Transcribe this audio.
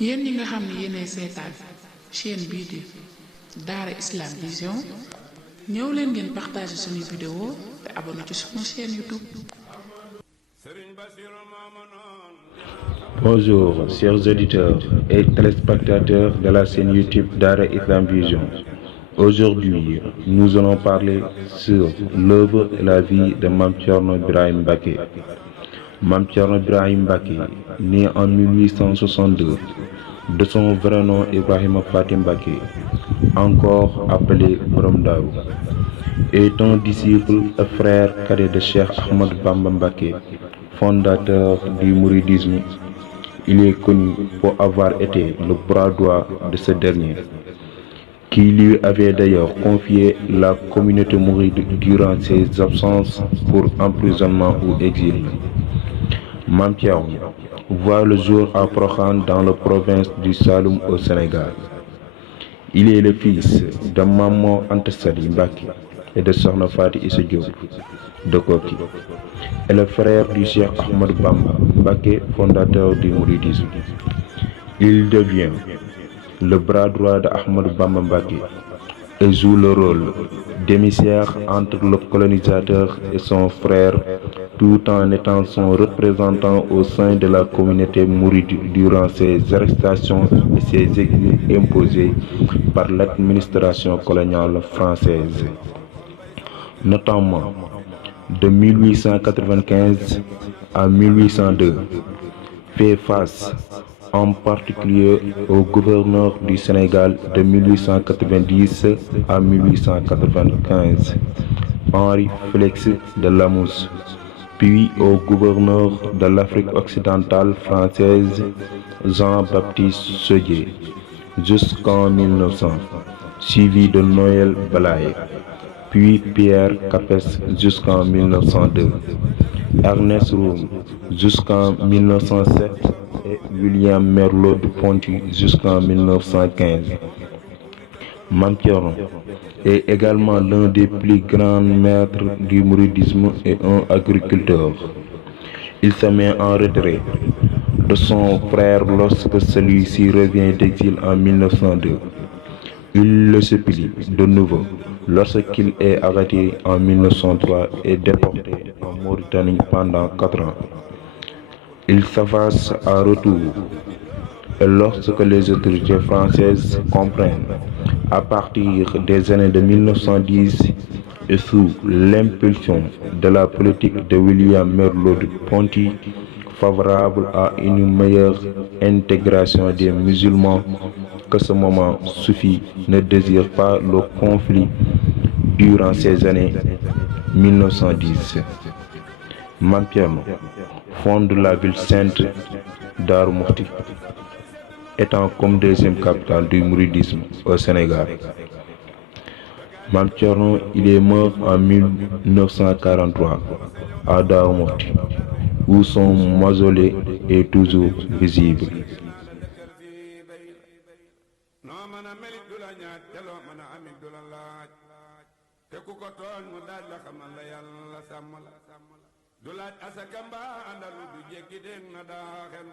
yéen ñi nga xam ne yéenay seetaan chaîne bii di Daara Islam Vision ñëw leen ngeen partager suñuy vidéo te abonné ci suñu chaîne YouTube. Bonjour, chers auditeurs et téléspectateurs de la chaîne YouTube Daara Islam Vision. Aujourd'hui, nous allons parler sur l'œuvre et la vie de Mame Thierno Birahim Mbacké. Mame Thierno Birahim Mbacké, né en 1862, de son vrai nom Ibrahima Faty Mbacké, encore appelé Borom Daaru, est un disciple et frère cadet de Cheikh Ahmadou Bamba Mbacké, fondateur du mouridisme. Il est connu pour avoir été le bras droit de ce dernier, qui lui avait d'ailleurs confié la communauté mouride durant ses absences pour emprisonnement ou exil. Mame Thierno voit le jour à Prokhane dans la province du Saloum au Sénégal. Il est le fils de Mame Mor Anta Sali Mbacké et de Sokhna Faty Issa Diop de Koki, et le frère du Cheikh Ahmadou Bamba Mbacké, fondateur du mouridisme. Il devient le bras droit de Ahmadou Bamba Mbacké et joue le rôle d'émissaire entre le colonisateur et son frère, tout en étant son représentant au sein de la communauté mouride durant ses arrestations et ses exils imposés par l'administration coloniale française, notamment de 1895 à 1802, fait face en particulier au gouverneur du Sénégal de 1890 à 1895, Henri Félix de Lamousse, puis au gouverneur de l'Afrique occidentale française, Jean-Baptiste Sodier, jusqu'en 1900, suivi de Noël Balaye, puis Pierre Capes jusqu'en 1902, Ernest Roume jusqu'en 1907 et William Merleau-Ponty jusqu'en 1915. Mame Thierno est également l'un des plus grands maîtres du mouridisme et un agriculteur. Il se met en retrait de son frère lorsque celui-ci revient d'exil en 1902. Il le supplie de nouveau lorsqu'il est arrêté en 1903 et déporté en Mauritanie pendant 4 ans. Il s'avance à retour, et lorsque les autorités françaises comprennent, à partir des années de 1910 et sous l'impulsion de la politique de William Merleau-Ponty, favorable à une meilleure intégration des musulmans, que ce moment suffit, ne désire pas le conflit durant ces années 1910. Mame Thierno fonde la ville sainte Darou Mouhty, étant comme deuxième capitale du mouridisme au Sénégal. Mame Thierno, il est mort en 1943 à Darou Mouhty, où son mausolée est toujours visible. du laaj asaka mbaa andalu du jekki den na daaxen